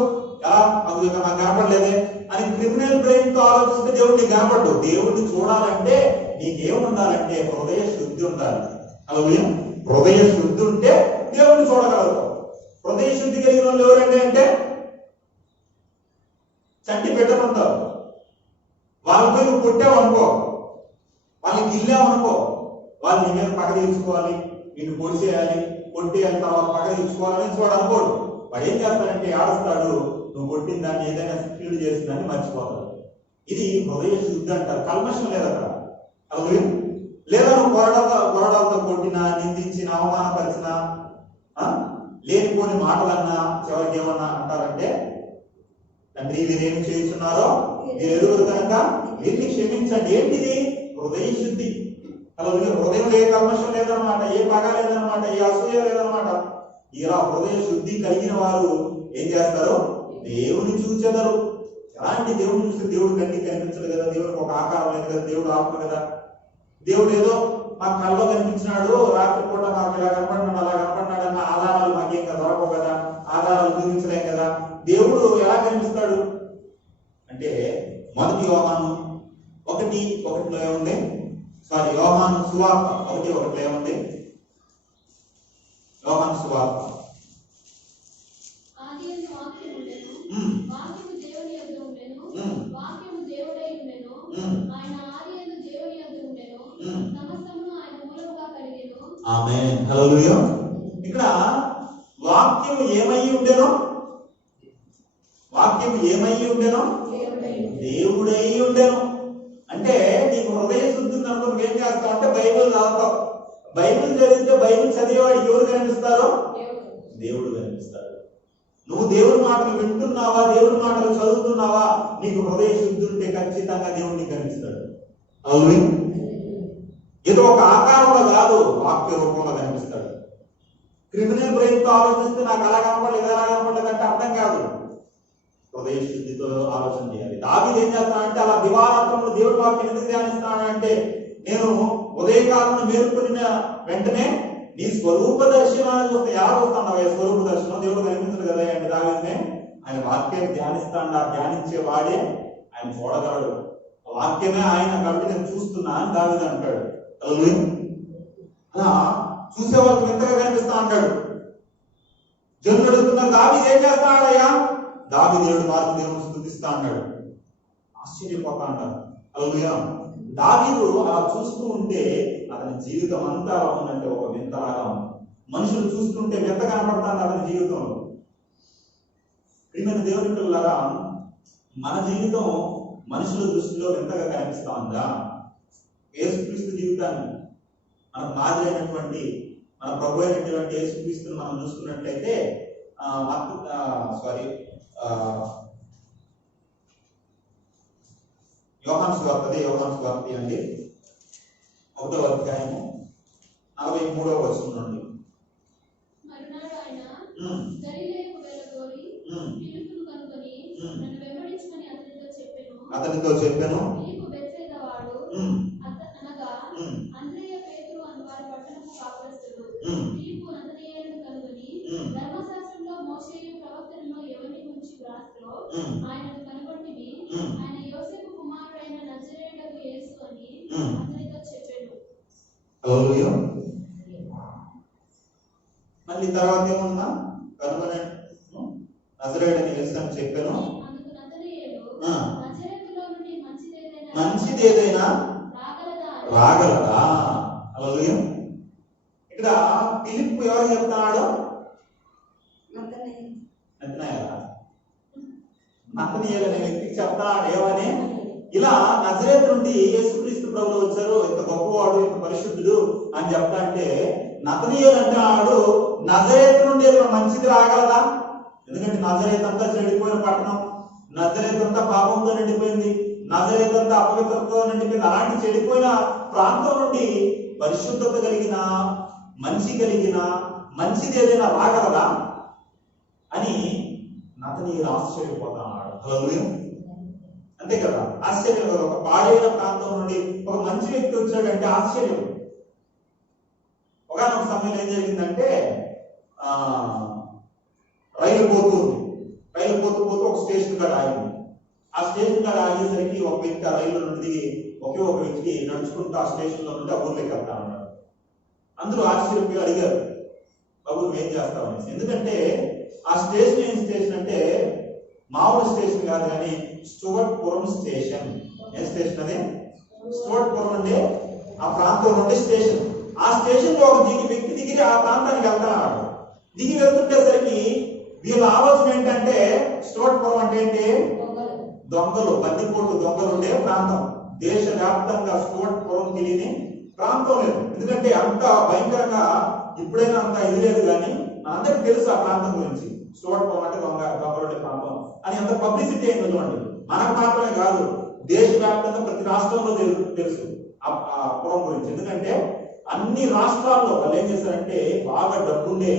నాకు కనపడలేదే అని క్రిమినల్ బ్రెయిన్ తో ఆలోచిస్తే దేవుడిని కనపడ్డు. దేవుడిని చూడాలంటే నీకేముండాలంటే హృదయ శుద్ధి ఉండాలి. అలాగే హృదయ శుద్ధి ఉంటే దేవుడిని చూడగలుగుతావు. హృదయ శుద్ధి కలిగిన వాళ్ళు ఎవరండి అంటే చంటి బిడ్డలు ఉంటారు. వాళ్ళపై నువ్వు కొట్టావనుకో, వాళ్ళని గిల్లావనుకో, వాళ్ళు నీ మీద పగ తీర్చుకోవాలి, నిన్ను పొడిచేయాలి, కొట్టేయాలి, తర్వాత పగ తీర్చుకోవాలని చూడనుకోడు. వాడు ఏం చేస్తాడంటే ఆడుస్తాడు, నువ్వు కొట్టిన దాన్ని ఏదైనా ఫీల్ చేసిన దాన్ని మర్చిపోతాడు. ఇది హృదయ శుద్ధి అంటారు. కల్మషం లేదు అక్కడ. అలాగే లేదా నువ్వు కొరడాలతో కొట్టినా, నిందించినా, అవమానపరిచినా, లేనిపోని మాటలన్నా చివరికి ఏమన్నా అంటారంటే తండ్రి వీరేమి చేస్తున్నారో మీరు ఎదురు కనుక వీరిని క్షమించండి. ఏంటిది? హృదయ శుద్ధి. అలాగే హృదయం ఏ కల్మషం లేదనమాట, ఏ పగ లేదనమాట, ఏ అసూయ లేదనమాట. ఇలా హృదయ శుద్ధి కలిగిన వారు ఏం చేస్తారు? దేవుని చూచెదరు. ఎలాంటి దేవుని చూస్తే దేవుడు కంటికి కనిపించదు కదా, దేవుడికి ఒక ఆకారం లేదు కదా, దేవుడు ఆత్మ కదా. దేవుడు ఏదో మా కళ్ళలో కనిపించినాడు, రాత్రి పూట మాకు ఇలా కనపడినాడు, అలా కనపడినాడు అన్న ఆధారాలు మాకేం దొరకవు కదా, ఆధారాలు చూపించలేం కదా. దేవుడు ఎలా కనిపిస్తాడు అంటే మొదటి యోహాను 1:1 ఏముంది? యోహాను సువార్త 1:1 ఏముంది? యోహాను సువార్త ఆమేన్. హల్లెలూయా. ఇక్కడ వాక్యము ఏమై ఉండెనో, వాక్యము ఏమై ఉండెనో దేవుడై ఉండెను. అంటే నీకు హృదయ శుద్ధి ఉందనుకో, నువ్వేం చేస్తావు అంటే బైబిల్ చదువుతావు. బైబిల్ చదివితే బైబిల్ చదివేవాడు ఎవరు కనిపిస్తారో? దేవుడు కనిపిస్తాడు. నువ్వు దేవుడి మాటలు వింటున్నావా, దేవుడి మాటలు చదువుతున్నావా, నీకు హృదయ శుద్ధి ఉంటే ఖచ్చితంగా దేవుడిని కనిపిస్తాడు. అవును, ఏదో ఒక ఆకారంలో కాదు, వాక్య రూపంలో కనిపిస్తాడు. క్రిమినల్ బ్రెయిన్ తో ఆలోచిస్తే నాకు అలా కనపడలేదు, ఎలా కనపడలేదంటే అర్థం కాదు. హృదయ శుద్ధితో ఆలోచన చేయాలి. దావీదు ఏం చేస్తానంటే అలా దివారాత్రంలో దేవుడి వాక్యం ఎందుకు ధ్యానిస్తానంటే, నేను ఉదయకాలంలో మేలుకొనిన వెంటనే నీ స్వరూప దర్శనాన్ని చూస్తే ఎలా చూస్తాను? స్వరూప దర్శనం దేవుడు కనిపించదు కదా అంటే దావీదునే ఆయన వాక్యాన్ని ధ్యానిస్తాడు. ఆ ధ్యానించే వాడే ఆయన చూడగలడు. వాక్యమే ఆయన కాబట్టి నేను చూస్తున్నా అని దావీదు అంటాడు. అలా చూసే వాళ్ళకి ఎంతగా కనిపిస్తా అంటాడు. జనులు అడుగుతున్నారు దావీదు ఏం చేస్తాడయ్యా? దావీదు దేవుడు మార్పు దేవుడు స్తుతిస్తా అన్నాడు. ఆశ్చర్యపోతా అంటారు. హల్లెలూయా. దావీదు అలా చూస్తూ ఉంటే అతని జీవితం అంతా అలా ఉందంటే ఒక వింతలాగా ఉంది. మనుషులు చూస్తుంటే వింత కనపడతాను అతని జీవితంలో. ప్రియమైన దేవుని పిల్లలారా, మన జీవితం మనుషుల దృష్టిలో వింతగా కనిపిస్తా ఉందా? యేసుక్రీస్తు జీవితాన్ని మనకు మాదిరైనటువంటి మన ప్రభు అయినటువంటి యేసుక్రీస్తుని మనం చూసుకున్నట్లయితే యోహాను సువార్త అండి 1వ అధ్యాయము 43వ వచనం నుండి. అతనితో చెప్పాను మళ్ళీ తర్వాత ఏముందా? కనుగొని నజరేయుడైన యేసు అని చెప్పాను. మంచిది ఏదైనా రాగలదా? హల్లెలూయా. ఇక్కడ ఫిలిప్పు ఎవరు చెప్తున్నాడు? నతనయేలు అనే వ్యక్తికి చెప్తున్నాడు ఏమని? ఇలా నజరేతు నుండి యేసుక్రీస్తు ప్రభువు వచ్చారు, ఇంత గొప్పవాడు, ఇంత పరిశుద్ధుడు అని చెప్తా అంటే నతనయేలు అంటున్నాడు నజరేతు నుండి ఏదైనా మంచిది రాగలదా? ఎందుకంటే నజరేతు అంతా చెడిపోయిన పట్టణం, నజరేతు అంతా పాపంతో నిండిపోయింది, నజరేతు అంతా అపవిత్రతతో నిండిపోయింది. అలాంటి చెడిపోయిన ప్రాంతం నుండి పరిశుద్ధత కలిగిన మంచిది ఏదైనా రాగలదా అని నతనీయులు ఆశ్చర్యపోతున్నాడు. హల్లెలూయా. అంతే కదా, ఆశ్చర్యం కదా. ఒక పాడైన ప్రాంతం నుండి ఒక మంచి వ్యక్తి వచ్చాడంటే ఆశ్చర్యం. ఒకనొక సమయంలో ఏం జరిగిందంటే రైలు పోతూ ఒక స్టేషన్ కాడ ఆగింది. ఆ స్టేషన్ కాడ ఆగేసరికి ఒక వ్యక్తి ఆ రైలు నుండి దిగి ఒకే ఒక వ్యక్తి నడుచుకుంటూ ఆ స్టేషన్ లో నుండి ఆ ఊర్లోకి వెళ్తా ఉన్నాడు. అందరూ ఆశ్చర్యపోయి అడిగారు, బాబు నువ్వేం చేస్తావు అనేసి. ఎందుకంటే ఆ స్టేషన్ ఏం స్టేషన్ అంటే మామూలు స్టేషన్ కాదు, కానీ స్టూవర్ట్పురం స్టేషన్. ఏ స్టేషన్ అది? స్టూవర్ట్పురం అంటే ఆ ప్రాంతం నుండి స్టేషన్. ఆ స్టేషన్ లో ఒక వ్యక్తి దిగి ఆ ప్రాంతానికి వెళ్తున్నాడు. దిగి వెళ్తుండేసరికి వీళ్ళ ఆలోచన ఏంటంటే స్టూవర్ట్పురం అంటే ఏంటి? దొంగలు, బందిపోటు దొంగలు ఉండే ప్రాంతం. దేశవ్యాప్తంగా స్టూవర్ట్పురం తెలియని ప్రాంతం లేదు. ఎందుకంటే అంత భయంకరంగా ఇప్పుడైనా అంత ఇది లేదు, కానీ మనందరికి తెలుసు ఆ ప్రాంతం గురించి. స్టూవర్ట్పురం అంటే దొంగలు ఉండే ప్రాంతం అని అంత పబ్లిసిటీ అయింది. చూడండి, మనకు మాత్రమే కాదు, దేశవ్యాప్తంగా ప్రతి రాష్ట్రంలో తెలుసు ఆ పురం గురించి. ఎందుకంటే అన్ని రాష్ట్రాల్లో వాళ్ళు ఏం చేశారంటే బాగా డబ్బుండే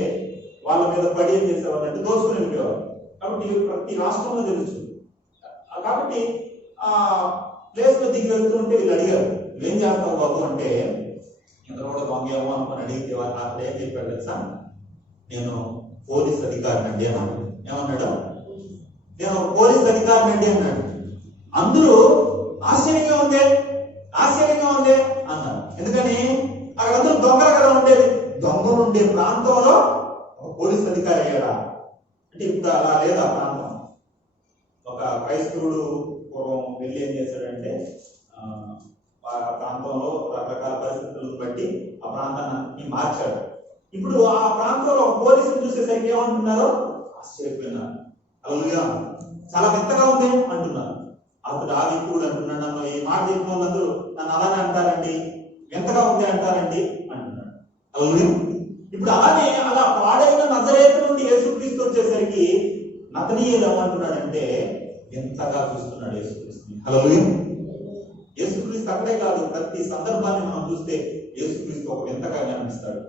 వాళ్ళ మీద పడి ఏం చేసేవాళ్ళు అంటే దోచుకుని వెళ్ళేవారు. కాబట్టి ప్రతి రాష్ట్రంలో తెలుసు. కాబట్టి ఆ ప్లేస్ లో దిగి వెళ్తుంటే వీళ్ళు అడిగారు, ఏం చేస్తావు బాబు అంటే, ఇంత కూడా దొంగేమో అనుకుని అడిగితే అక్కడ ఏం చెప్పాడు తెలుసా? నేను పోలీస్ అధికారిని అండి అన్నాడు. ఏమన్నాడు? నేను పోలీస్ అధికారిని అండి అన్నాడు. అందరూ ఆశ్చర్యంగా ఉంది అన్నారు. ఎందుకని అక్కడ అందరూ దొంగలు కదా ఉండేది. దొంగలు ఉండే ప్రాంతంలో పోలీస్ అధికారి అయ్యాడా అంటే ఇప్పుడు అలా లేదా ప్రాంతం. ఒక క్రైస్తవుడు పూర్వం వెళ్ళి ఏం చేశాడంటే ఆ ప్రాంతంలో రకరకాల పరిస్థితులను బట్టి ఆ ప్రాంతాన్ని మార్చాడు. ఇప్పుడు ఆ ప్రాంతంలో ఒక పోలీసుని చూసేసరికి ఏమంటున్నారు? ఆశ్చర్యపోయినారు. హల్లెలూయా, చాలా వింతగా ఉంది అంటున్నారు. అప్పుడు ఆ వ్యక్తుడు అంటున్నాడు, నన్ను ఈ మాట చెప్పిన వాళ్ళందరూ నన్ను అలానే అంటారండి, వింతగా ఉంది అంటారండి అంటున్నాడు. హల్లెలూయా. ఇప్పుడు అలానే అలా పాడైన నజరేతు నుండి యేసుక్రీస్తు వచ్చేసరికి నతనీయులు ఏమంటున్నాడంటే వింతగా చూస్తున్నాడు యేసుక్రీస్తుని. హల్లెలూయా. యేసుక్రీస్తు అక్కడే కాదు, ప్రతి సందర్భాన్ని మనం చూస్తే యేసుక్రీస్తు ఒక వింతగా కనిపిస్తాడు.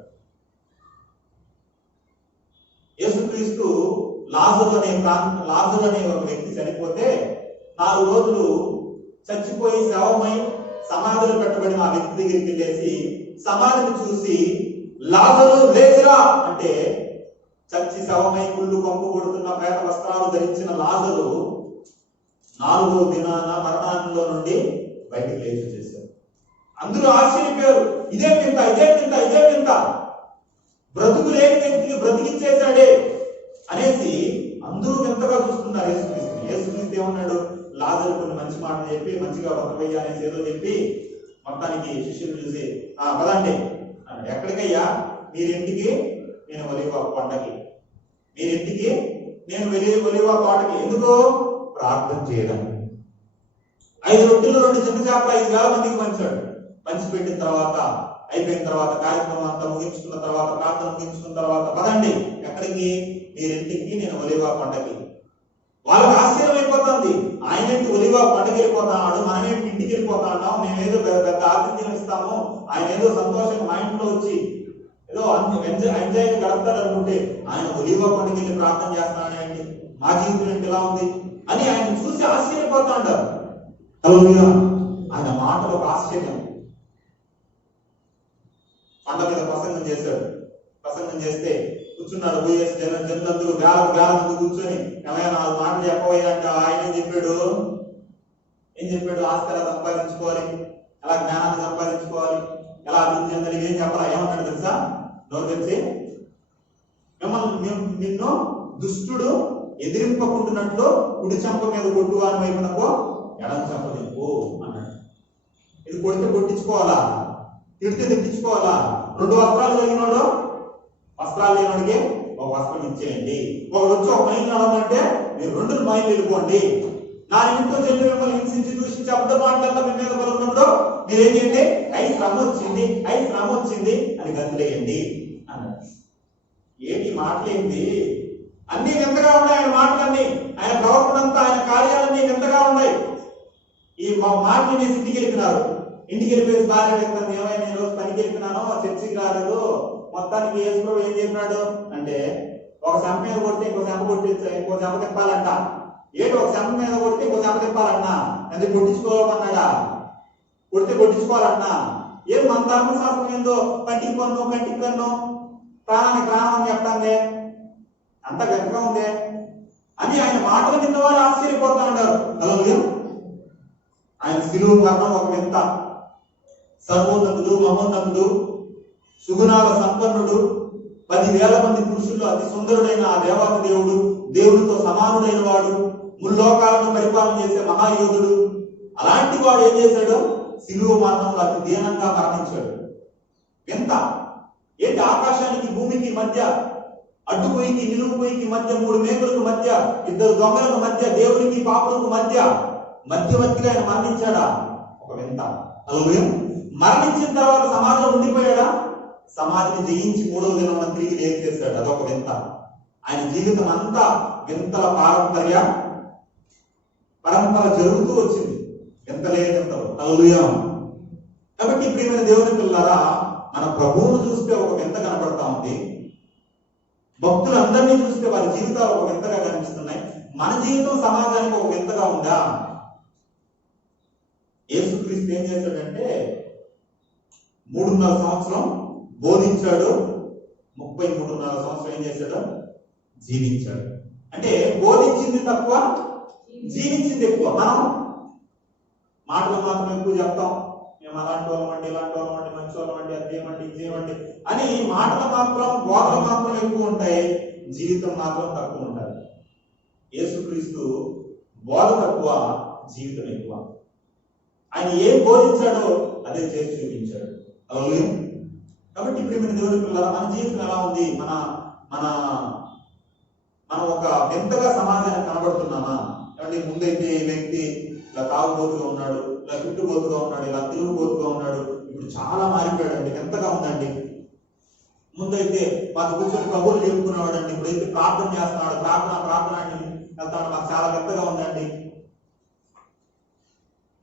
యేసుక్రీస్తు లాజరు అనే ఒక వ్యక్తి చనిపోతే 4 రోజులు చచ్చిపోయి శవమై సమాధిలో పెట్టబడిన ఆ వ్యక్తి దగ్గరికి వెళ్ళేసి సమాధిని చూసి లాజరు లేచిరా అంటే, చచ్చి శవమై కుళ్ళు కంపు కొడుతున్న ప్రేత వస్త్రాలు ధరించిన లాజరు 4వ దినాన మరణంలో నుండి బయటికి లేచి చేశారు. అందరూ ఆశ్చర్యపోయారు, ఇదే వింత, బ్రతుకు లేని వ్యక్తికి బ్రతికించేశాడే అనేసి అందరూ వింతగా చూస్తున్నారు యేసుక్రీస్తుని. యేసుక్రీస్తు ఏమన్నాడు? లాజరు కొన్ని మంచి మాటలు చెప్పి మంచిగా బతకయ్యా అనేసి ఏదో చెప్పి మొత్తానికి శిష్యులు చూసి పదండి అన్నాడు. ఎక్కడికయ్యా? మీరింటికి నేను ఒలీవ కొండకి, మీరింటికి నేను ఒలీవ తోటకి. ఎందుకు? ప్రార్థన చేయడానికి. 5 రొట్టెలు 2 చిన్న చేపలు 5,000 మందికి పంచాడు. పంచి పెట్టిన తర్వాత అయిపోయిన తర్వాత కార్యక్రమం అంతా ముగించుకున్న తర్వాత ప్రార్థన ముగించుకున్న తర్వాత పదండి ఎక్కడికి? మీరింటికి నేను ఒలీవ కొండకి. వాళ్ళకి ఆశ్చర్యం అయిపోతుంది, ఆయన ఏంటి ఒలీవ కొండకి వెళ్ళిపోతాడు, మనమేంటి ఇంటికి వెళ్ళిపోతాం, మేమేదో పెద్ద ఆతిథ్యం ఇస్తాము, ఆయన ఏదో సంతోషంగా మా ఇంట్లో వచ్చి ఏదో ఎంజాయ్ గడుపుతాడు అనుకుంటే ఆయన ఒలీవ కొండకి వెళ్ళి ప్రార్థన చేస్తానండి, మా జీవితం ఏంటి ఇలా ఉంది అని ఆయన చూసి ఆశ్చర్యపోతా ఉంటారు. హల్లెలూయా. ఆయన మాటలు ఒక ఆశ్చర్యం. కొండ మీద ప్రసంగం చేశాడు. ప్రసంగం చేస్తే కూర్చున్నాడు, పోయేసి జనులందరూ వేల మంది కూర్చొని ఏమైనా 4 మాటలు చెప్పబోయే అంటే ఆయన ఏం చెప్పాడు? ఆస్తి ఎలా సంపాదించుకోవాలి, ఎలా జ్ఞానాన్ని సంపాదించుకోవాలి, ఎలా అభివృద్ధి చెందాలి, ఏం చెప్పాలా? ఏమన్నాడు తెలుసా? నోరు తెలిసి నిన్ను దుష్టుడు ఎదిరింపకుంటున్నట్లు కుడి చెంప మీద కొట్టు అని వైపునకు ఎడం చెంప దింపు అన్నాడు. ఇది కొడితే కొట్టించుకోవాలా, తిడితే తిట్టించుకోవాలా? 2 వస్త్రాలు కలిగినాడు, వస్త్రాలు లేనివాడికి 1 వస్త్రం ఇచ్చేయండి. ఒకడు వచ్చి 1 మైలు నడవాలంటే మీరు 2 మైళ్ళు వెళ్ళిపోండి. నా నిమిత్తం చెల్లి మిమ్మల్ని హింసించి దూషించి అబద్ధ మాటలంతా మీ మీద బలున్నప్పుడు మీరేం చేయండి? శ్రమ వచ్చింది అని గంతులేయండి అన్నాడు. ఏంటి మాటలేంది? అన్ని వింతగా ఉన్నాయి ఆయన మాటలన్నీ, ఆయన ప్రవర్తన అంతా, ఆయన కార్యాలన్నీ వింతగా ఉన్నాయి. ఈ మాటలు వేసి ఇంటికి వెళ్ళిపోయేసి భార్య వెళ్తాను, ఏమైనా నేను రోజు పనికి వెళ్ళిపోయినాను, చర్చికి రాలేదు, మొత్తానికి యేసు ఏం చెప్పినాడు అంటే ఒక చెంప మీద కొడితే ఇంకో చెంప ఇంకో చెంప తిప్పాలంట. ఏంటి ఒక చెంప మీద కొడితే ఇంకో చెంప తిప్పాలన్నా? అది కొట్టించుకోవాలన్నాడా? కొడితే కొట్టించుకోవాలన్నా? ఏం మన ధర్మశాస్త్రం ఏందో కంటికి పన్ను కంటికి కన్ను ప్రాణానికి ప్రాణం అని చెప్తాందే, అంత గట్టిగా ఉందే అని ఆయన మాటలు కింద వారు ఆశ్చర్యపోతా ఉన్నారు. హల్లెలూయా. ఆయన శిలువ మరణం ఒక వింత. సర్వోన్నతుడు, మహోన్నతుడు, సుగుణాల సంపన్నుడు, 10,000 మంది పురుషుల్లో అతి సుందరుడైన ఆ దేవాది దేవుడు, దేవుడితో సమానుడైన వాడు, ముల్లోకాలను పరిపాలన చేసే మహాయోధుడు, అలాంటి వాడు ఏం చేశాడు? శిలువ మరణంలో అతి దీనంగా మరణించాడు. వింత. ఏంటి? ఆకాశానికి భూమికి మధ్య, అడ్డుపోయికి నిలువుపోయికి మధ్య, 3 మేకులకు మధ్య, 2 దొంగలకు మధ్య, దేవునికి పాపులకు మధ్య మధ్యవర్తిగా ఆయన మరణించాడా? ఒక వింత. హల్లెలూయా. మరణించిన తర్వాత సమాధిలో ఉండిపోయాడా? సమాధిని జయించి 3వ దినం తిరిగి లేచేశాడు. అదొక వింత. ఆయన జీవితం అంతా వింతల పరంపర జరుగుతూ వచ్చింది. వింతలే వింతలు. హల్లెలూయా. కాబట్టి ప్రియమైన దేవుని పిల్లలారా, మన ప్రభువును చూస్తే ఒక వింత కనపడతా ఉంది. భక్తులందరినీ చూస్తే వారి జీవితాలు ఒక వింతగా కనిపిస్తున్నాయి. మన జీవితం సమాజానికి ఒక వింతగా ఉందా? యేసుక్రీస్తు ఏం చేశాడంటే 3.5 సంవత్సరం బోధించాడు, 33.5 సంవత్సరం ఏం చేశాడు? జీవించాడు. అంటే బోధించింది తక్కువ, జీవించింది ఎక్కువ. మనం మాటలు మాత్రం ఎక్కువ చెప్తాం. మేము అలాంటి వాళ్ళమండి, ఇలాంటి వాళ్ళమండి, మంచి వాళ్ళమండి, అదేమండి ఇదేమండి అని మాటలు మాత్రం, బోధలు మాత్రం ఎక్కువ ఉంటాయి, జీవితం మాత్రం తక్కువ ఉంటుంది. యేసుక్రీస్తు బోధ తక్కువ, జీవితం ఎక్కువ. ఆయన ఏం బోధించాడో అదే చేసి చూపించాడు. హల్లెలూయా. కాబట్టి ప్రియమైన దేవుని పిల్లలారా, మన జీవితం ఎలా ఉంది? మనం ఒక వింతగా సమాజానికి కనబడుతున్నామా? అంటే ముందైతే ఈ వ్యక్తి ఇలా తాగుబోతుగా ఉన్నాడు, ఇలా చుట్టుబోతుగా ఉన్నాడు, ఇలా తిరుగుబోతుగా ఉన్నాడు. ఇప్పుడు చాలా మారిపోయాడండి, వింతగా ఉందండి. ముందైతే మాకు కూర్చొని కబుర్లు చెప్పుకునేవాడండి, ఇప్పుడైతే ప్రార్థన చేస్తున్నాడు, ప్రార్థన అని వెళ్తాడు. మాకు చాలా వింతగా ఉందండి.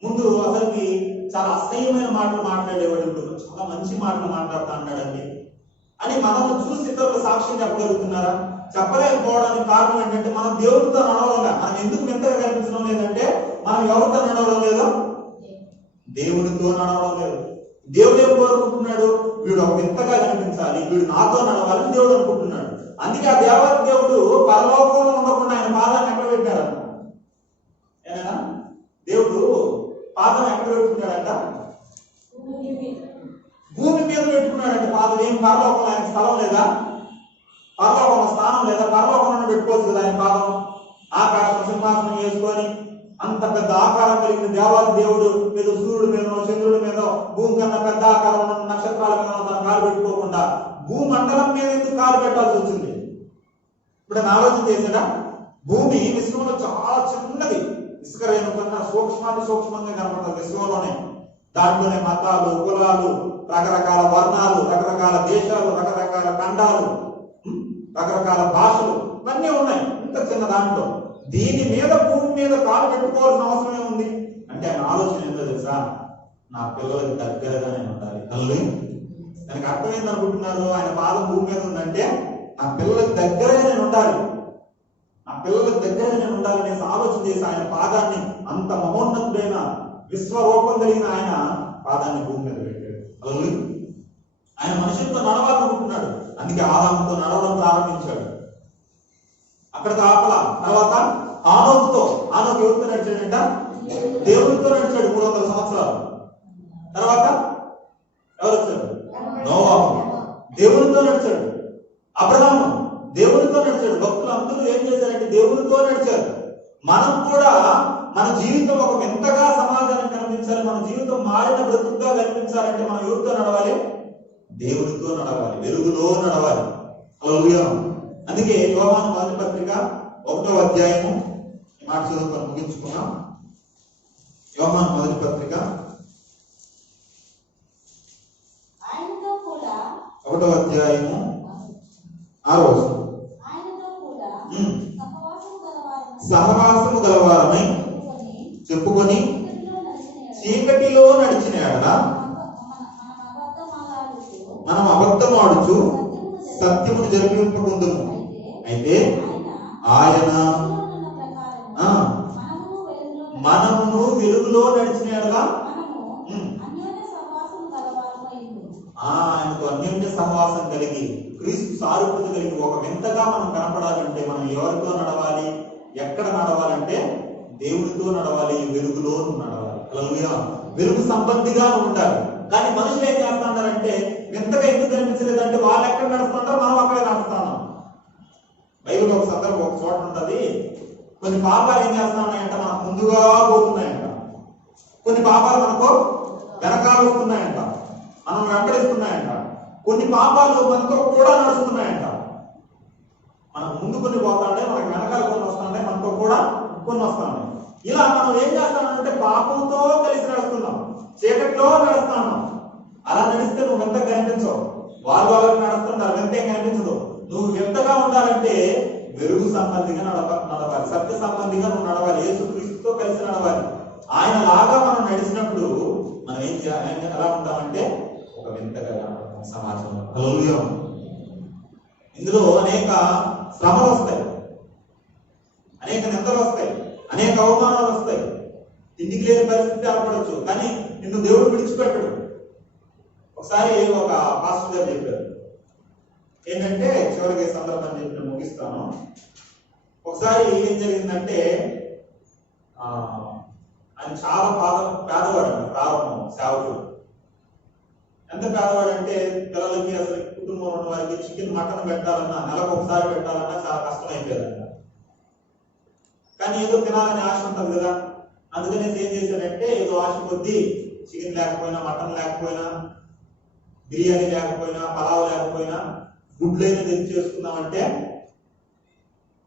ముందు అసలుకి చాలా అసహ్యమైన మాటలు మాట్లాడేవాడు, ఇప్పుడు చాలా మంచి మాటలు మాట్లాడుతూ అన్నాడండి అని మనం చూసి ఇతరులు సాక్ష్యం చెప్పగలుగుతున్నారా? చెప్పలేకపోవడానికి కారణం ఏంటంటే మనం దేవుడితో నడవడం. మనం ఎందుకు వింతగా కనిపించడం లేదంటే మనం ఎవరితో నడవడం లేదు? దేవుడితో నడవడం లేదు. దేవుడు ఏం కోరుకుంటున్నాడు? వీడు ఒక వింతగా కనిపించాలి, వీడు నాతో నడవాలని దేవుడు అనుకుంటున్నాడు. అందుకే ఆ దేవుడు పరలోకంలో ఉండకుండా ఆయన పాదాన్ని ఎక్కడ పెట్టారు? ఏనా దేవుడు పాదం ఎక్కడ పెట్టుకున్నాడంట? భూమి మీద పెట్టుకున్నాడంట పాదం. ఏం పరలోకంలో ఆయన స్థలం లేదా? పరలోకంలో స్థానం లేదా? పరలోకంలో పెట్టుకోవచ్చు కదా ఆయన పాదం. ఆకాశం సింహాసనం వేసుకొని అంత పెద్ద ఆకారం కలిగిన దేవాది దేవుడు మీద, సూర్యుడి మీద, చంద్రుడి మీద, భూమి కన్నా పెద్ద ఆకారం ఉన్న నక్షత్రాల మీద తన కాలు పెట్టుకోకుండా భూమండలం మీద ఎందుకు కాలు పెట్టాల్సి వచ్చింది? ఇప్పుడు ఆయన ఆలోచన చేశాడా? భూమి విశ్వంలో చాలా చిన్నది, ఇసుక రేణు కన్నా సూక్ష్మంగా కనపడుతుంది విశ్వంలోనే. దాంట్లోనే మతాలు, కులాలు, రకరకాల వర్ణాలు, రకరకాల దేశాలు, రకరకాల ఖండాలు, రకరకాల భాషలు ఇవన్నీ ఉన్నాయి ఇంత చిన్న దాంట్లో. దీని మీద, భూమి మీద కాలు పెట్టుకోవాల్సిన అవసరమే ఉంది అంటే ఆయన ఆలోచన ఏంటో తెలుసా? నా పిల్లలకి దగ్గరగా నేను ఉండాలి. హల్లెలూయా. దానికి అర్థం ఏంటనుకుంటున్నారు? ఆయన పాదం భూమి మీద ఉందంటే నా పిల్లలకి దగ్గరగా నేను ఉండాలి, నా పిల్లలకి దగ్గరగా నేను ఉండాలి అనేసి ఆలోచన చేసి ఆయన పాదాన్ని, అంత మహోన్నతుడైన విశ్వరూపం కలిగిన ఆయన పాదాన్ని భూమి మీద పెట్టాడు. హల్లెలూయా. ఆయన మనుషులతో నడవాలనుకుంటున్నాడు. అందుకే ఆదాముతో నడవడం ప్రారంభించాడు. అక్కడికి ఆపల. తర్వాత ఆనోకుతో, ఆనోకు ఎవరితో నడిచాడంట? దేవుడితో నడిచాడు 300 సంవత్సరాలు. తర్వాత ఎవరు వచ్చారు? నోవాహు దేవుడితో నడిచాడు. అబ్రహాము దేవుడితో నడిచాడు. భక్తులు అందరూ ఏం చేశారంటే దేవుడితో నడిచారు. మనం కూడా మన జీవితం ఒక వింతగా సమాజానికి కనిపించాలి, మన జీవితం మారిన బ్రతుకుగా కనిపించాలంటే మనం ఎవరితో నడవాలి? దేవుడితో నడవాలి, వెలుగులో నడవాలి. హల్లెలూయా. అందుకే యోహాను మొదటి పత్రిక 1వ అధ్యాయము, ఈ మాట చదువుకొని ముగించుకున్నాం. యోహాను మొదటి పత్రిక 1వ అధ్యాయము 6వ వచనం. సహవాసము గలవారమై చెప్పుకొని చీకటిలో నడిచిన ఎడల మనం అబద్ధమాడుచు సత్యమును జరిపింపకుందుము. అయితే ఆయన మనమును వెలుగులో నడిచినట్లుగా ఆయనకు అన్యోన్య సహవాసం కలిగి క్రీస్తు సారూప్యత కలిగి ఒక వింతగా మనం కనపడాలంటే మనం ఎవరితో నడవాలి, ఎక్కడ నడవాలంటే దేవుడితో నడవాలి, వెలుగులో నడవాలి. హల్లెలూయా. వెలుగు సంబంధిగా ఉండాలి. కానీ మనుషులు ఏం చేస్తున్నారంటే వింతగా ఎందుకు కనిపించలేదంటే వాళ్ళు ఎక్కడ నడుస్తుంటారో మనం అక్కడే నడుస్తున్నాం. బైబిల్ ఒక సందర్భం ఒక చోట ఉంటది, కొన్ని పాపాలు ఏం చేస్తున్నాయంట మనకు ముందుగా పోతున్నాయంట, కొన్ని పాపాలు మనకు వెనకాల వస్తున్నాయంట, మనం వెంబడిస్తున్నాయంట, కొన్ని పాపాలు మనతో కూడా నడుస్తున్నాయంట. మనకు ముందు కొన్ని పోతాంటే మనకు వెనకాల కొన్ని వస్తున్నాయి, మనతో కూడా కొన్ని వస్తున్నాయి. ఇలా మనం ఏం చేస్తామంటే పాపంతో కలిసి నడుస్తున్నాం, చీకట్లో నడుస్తున్నాం. అలా నడిస్తే నువ్వు వింతగా కనిపించవు. వాళ్ళు నడుస్తున్నారు, వింత ఏం కనిపించదు. నువ్వు వింతగా ఉండాలంటే వెలుగు సంబంధిగా నడవాలి, సత్య సంబంధిగా నువ్వు నడవాలి, యేసుక్రీస్తుతో కలిసి నడవాలి. ఆయన లాగా మనం నడిచినప్పుడు మనం ఏం చేయాలి, ఎలా ఉంటామంటే ఒక వింతగా సమాజంలో. హల్లెలూయా. ఇందులో అనేక శ్రమలు వస్తాయి, అనేక నిందలు వస్తాయి, అనేక అవమానాలు వస్తాయి, ఇంటికి లేని పరిస్థితి ఏర్పడవచ్చు. కానీ నిన్ను దేవుడు విడిచిపెట్టడు. ఒకసారి ఒక పాస్టర్ గారు చెప్పారు ఏంటంటే, చివరికి సందర్భం చెప్పి ముగిస్తాను. ఒకసారి ఏం జరిగిందంటే ఆయన చాలా పేదవాడు, ప్రారంభం సేవకుడు. ఎంత పేదవాడు అంటే పిల్లలకి అసలు కుటుంబంలో ఉన్న వారికి చికెన్ మటన్ పెట్టాలన్నా, నెలకు ఒకసారి పెట్టాలన్నా చాలా కష్టం అయిపోయేదంట. కానీ ఏదో తినాలని ఆశ ఉంటుంది కదా, అందుకనేసి ఏం చేశాడంటే ఏదో ఆశ కొద్దీ చికెన్ లేకపోయినా, మటన్ లేకపోయినా, బిర్యానీ లేకపోయినా, పలావ్ లేకపోయినా గుడ్లైనా తెచ్చి చేసుకుందామంటే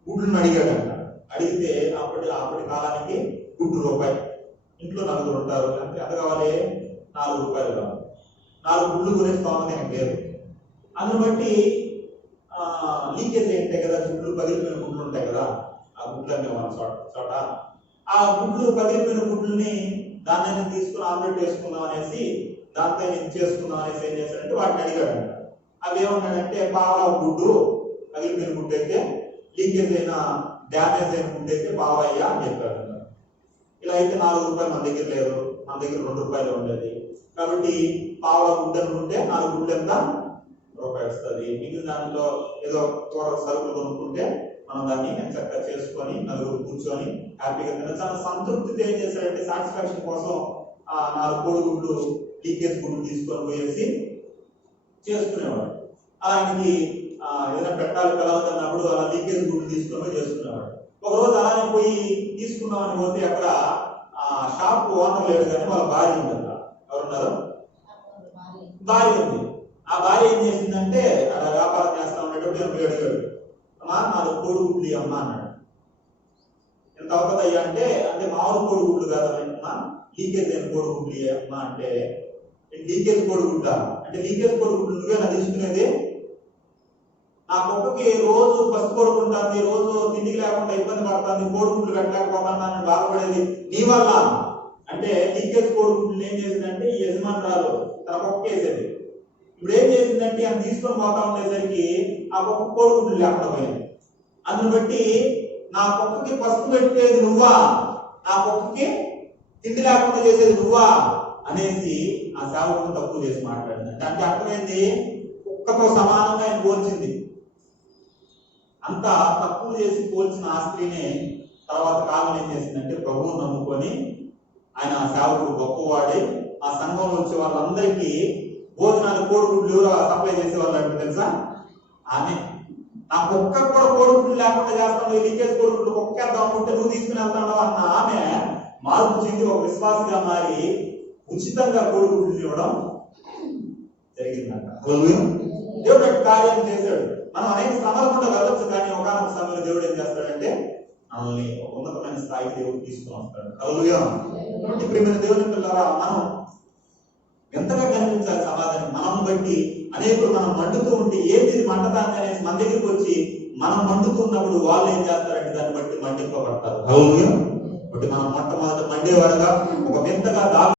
గుడ్లను అడిగాడంట. అడిగితే అప్పటి కాలానికి గుడ్డు రూపాయి, ఇంట్లో నలుగురు ఉంటారు, ఎంత కావాలి, 4 రూపాయలు కావాలి. 4 గుడ్లు కొనే స్తోమత లేదు. అందుని బట్టి లీకేజ్ ఏంటాయి కదా, గుడ్లు పగిలిపోయిన గుడ్లు ఉంటాయి కదా, ఆ గుడ్లు అనే చోట ఆ గుడ్లు పగిలిపోయిన గుడ్లని దాన్ని తీసుకుని ఆమ్లెట్ వేసుకుందాం అనేసి, దాంతో చేసుకుందాం అనేసి ఏం చేశాడంటే వాటిని అడిగాడంట. అవి ఏమన్నాడంటే పావలా గుడ్డు, పగిలిపోయిన గుడ్డు అయితే, లీకేజ్ అయిన డ్యామేజ్ అయిన గుడ్డు అయితే పావయ్యా అని చెప్పాడు. ఇలా అయితే 4 రూపాయలు మన దగ్గర లేదు, మన దగ్గర 2 రూపాయలు ఉండేది. కాబట్టి పావలా గుడ్డు అనుకుంటే 4 గుడ్డు ఎంత, రూపాయి వస్తుంది. మిగిలిన దాంట్లో ఏదో కూర సరుకులు కొనుక్కుంటే మనం దాన్ని చక్కగా చేసుకొని నలుగురు కూర్చొని హ్యాపీగా తినచ్చు అన్న సంతృప్తితో ఏం చేశాడంటే సాటిస్ఫాక్షన్ కోసం 4 కోడిగుడ్లు లీకేజ్ గుడ్లు తీసుకొని పోయేసి చేసుకునేవాడు. అలాంటి ఏదైనా పెట్టాలి పిల్లలకి అన్నప్పుడు అలా లీకేజ్ గుడ్లు తీసుకొని చేసుకునేవాడు. ఒకరోజు అలానే పోయి తీసుకున్నామని పోతే అక్కడ షాప్ ఓనర్ లేడు, కానీ వాళ్ళ భార్య ఉందంట. ఎవరున్నారు, భార్య ఉంది. ఆ భార్య ఏం చేసిందంటే అక్కడ వ్యాపారం చేస్తా ఉండేటప్పుడు అడిగాడు, అమ్మా 4 కోడిగుడ్లు అమ్మా అన్నాడు. ఎంత అవుతుంది అయ్యా అంటే మామూలు కోడిగుడ్లు కాదమ్మా, లీకేజ్ అయిన కోడిగుడ్లు అమ్మా అంటే, లీకేజ్ కోడిగుడ్డ అంటే లీకేజ్ కోడిగుడ్లు నువ్వేనా తీసుకునేది? నా కుక్కకి రోజు పసుపు కొడుకుంటుంది, రోజు తిండికి లేకుండా ఇబ్బంది పడుతుంది, కోడిగుడ్లు కట్టలేకపోతాను బాధపడేది నీ వల్ల అంటే. లీకేజ్ కోడిగుడ్లు ఏం చేసిందంటే ఈ యజమానురాలు తన కుక్క వేసేది. ఇప్పుడు ఏం చేసిందంటే ఆయన తీసుకొని పోతా ఉండేసరికి ఆ కుక్క కోడిగుడ్లు లేకుండా పోయింది. అందుని బట్టి నా కుక్కకి పసుపు పెట్టేది నువ్వా, నా కుక్కకి తిండి లేకుండా చేసేది నువ్వా అనేసి ఆ సేవకుడు తక్కువ చేసి మాట్లాడింది. అంటే అర్థమైంది, కుక్కతో సమానంగా ఆయన పోల్చింది. అంత తక్కువ చేసి పోల్చిన ఆ స్త్రీనే తర్వాత కాలం ఏం చేసిందంటే ప్రభువును నమ్ముకొని ఆయన సేవకుడు గొప్పవాడి ఆ సంఘంలో వచ్చే వాళ్ళందరికీ భోజనాలు కోడిగుడ్లు సప్లై చేసేవాళ్ళు అంటే తెలుసా. ఆమె నా కుక్క కూడా కోడిగుడ్లు లేకుండా చేస్తాను, లీకేజ్ కోడిగుడ్లు కుక్కేద్దాం అనుకుంటే నువ్వు తీసుకుని వెళ్తాను అన్న ఆమె మార్పు చెంది ఒక విశ్వాసిగా మారి ఉచితంగా కోడిగుడ్లు ఇవ్వడం జరిగిందంట. దేవుడు కార్యం చేశాడు. మనం అనేక శ్రమల గుండా వెళ్ళొచ్చు, కానీ ఒకనొక సమయంలో దేవుడు ఏం చేస్తాడంటే మనల్ని ఉన్నతమైన స్థాయికి దేవుడు తీసుకుని వస్తాడు. హల్లెలూయా. కాబట్టి ప్రియమైన దేవుని పిల్లరా, మనం ఎంతగా కనిపించాలి సమాజాన్ని. మనం బట్టి అనేకులు మనం మండుతూ ఉంటే ఏంటి మంటదాన్ని అనేసి మన దగ్గరికి వచ్చి మనం మండుతున్నప్పుడు వాళ్ళు ఏం చేస్తారంటే దాన్ని బట్టి మండిపోబడతారు. హల్లెలూయా. కాబట్టి మనం మొట్టమొదట మండేవాడుగా ఒక వింతగా